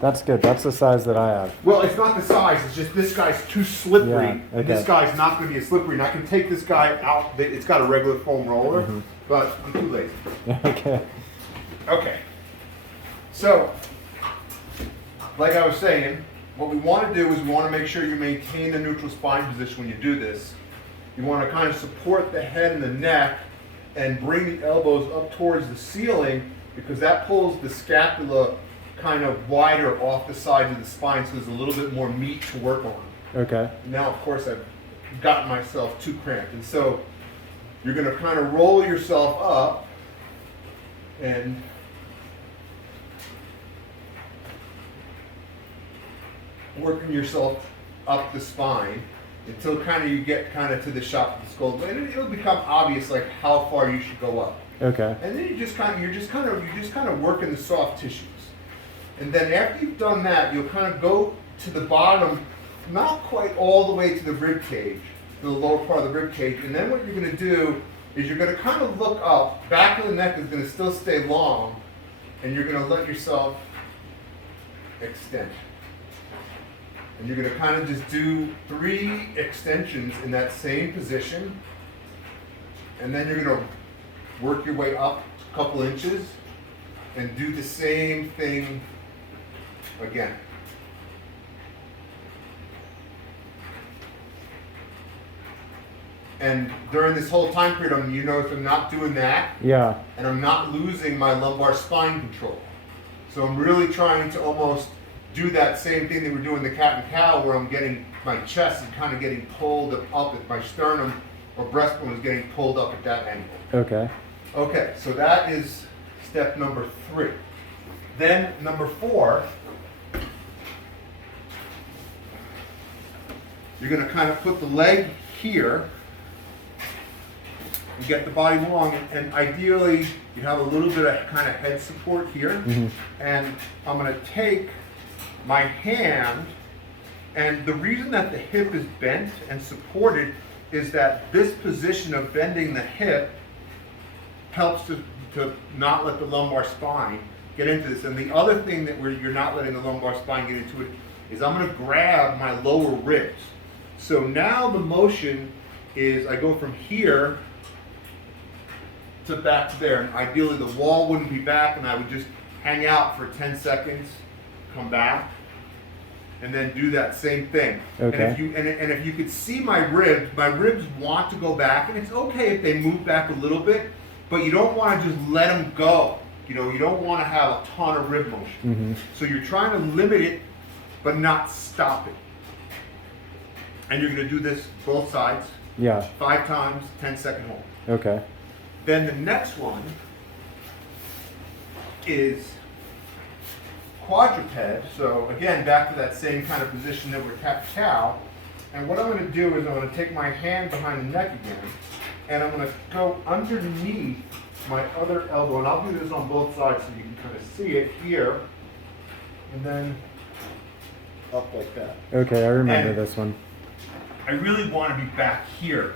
That's good. That's the size that I have. Well, it's not the size. It's just this guy's too slippery, Yeah, okay. and this guy's not going to be as slippery. And I can take this guy out. It's got a regular foam roller, but I'm too lazy. Okay. Okay. So, like I was saying, what we want to do is we want to make sure you maintain the neutral spine position when you do this. You want to kind of support the head and the neck and bring the elbows up towards the ceiling, because that pulls the scapula kind of wider off the sides of the spine, so there's a little bit more meat to work on. Okay. Now, of course, I've gotten myself too cramped, and so you're going to kind of roll yourself up and working yourself up the spine until kind of you get kind of to the shop of the skull, and it'll become obvious like how far you should go up. Okay. And then you're just kind of working the soft tissues. And then after you've done that, you'll kind of go to the bottom, not quite all the way to the rib cage, to the lower part of the rib cage. And then what you're going to do is you're going to kind of look up. Back of the neck is going to still stay long, and you're going to let yourself extend. And you're going to kind of just do 3 extensions in that same position. And then you're going to work your way up a couple inches and do the same thing again. And during this whole time period, you notice I'm not doing that, Yeah. and I'm not losing my lumbar spine control. So I'm really trying to almost do that same thing that we're doing the cat and cow, where I'm getting my chest is kind of getting pulled up at my sternum, or breastbone is getting pulled up at that angle. Okay. Okay, so that is step number 3. Then number 4, you're going to kind of put the leg here and get the body long, and ideally you have a little bit of kind of head support here. And I'm going to take my hand, and the reason that the hip is bent and supported is that this position of bending the hip helps to not let the lumbar spine get into this. And the other thing that you're not letting the lumbar spine get into it is I'm going to grab my lower ribs. So now the motion is I go from here to back to there, and ideally the wall wouldn't be back, and I would just hang out for 10 seconds, come back, and then do that same thing. Okay. And if you could see my ribs want to go back, and it's okay if they move back a little bit, but you don't want to just let them go. You know, you don't want to have a ton of rib motion. So you're trying to limit it, but not stop it. And you're going to do this both sides. Yeah. 5 times, 10-second hold. Okay. Then the next one is quadruped. So again, back to that same kind of position that we're cat-cow. And what I'm going to do is I'm going to take my hand behind the neck again, and I'm going to go underneath my other elbow, and I'll do this on both sides so you can kind of see it here, and then up like that. Okay, I remember And this one. I really want to be back here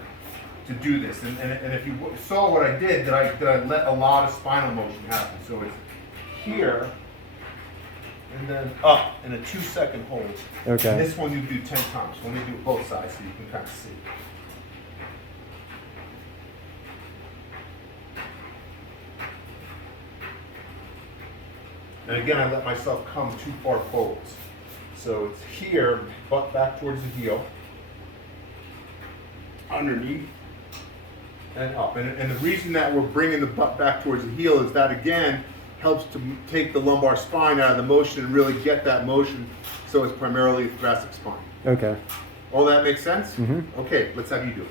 to do this, and if you saw what I did, that I let a lot of spinal motion happen. So it's here, and then up in a 2-second hold. Okay. And this one you do 10 times. Let me do both sides so you can kind of see. And again, I let myself come too far forwards. So it's here, butt back towards the heel, underneath, and up. And the reason that we're bringing the butt back towards the heel is that, again, helps to take the lumbar spine out of the motion and really get that motion, so it's primarily a thoracic spine. Okay. All that makes sense? Mm-hmm. Okay, let's have you do it.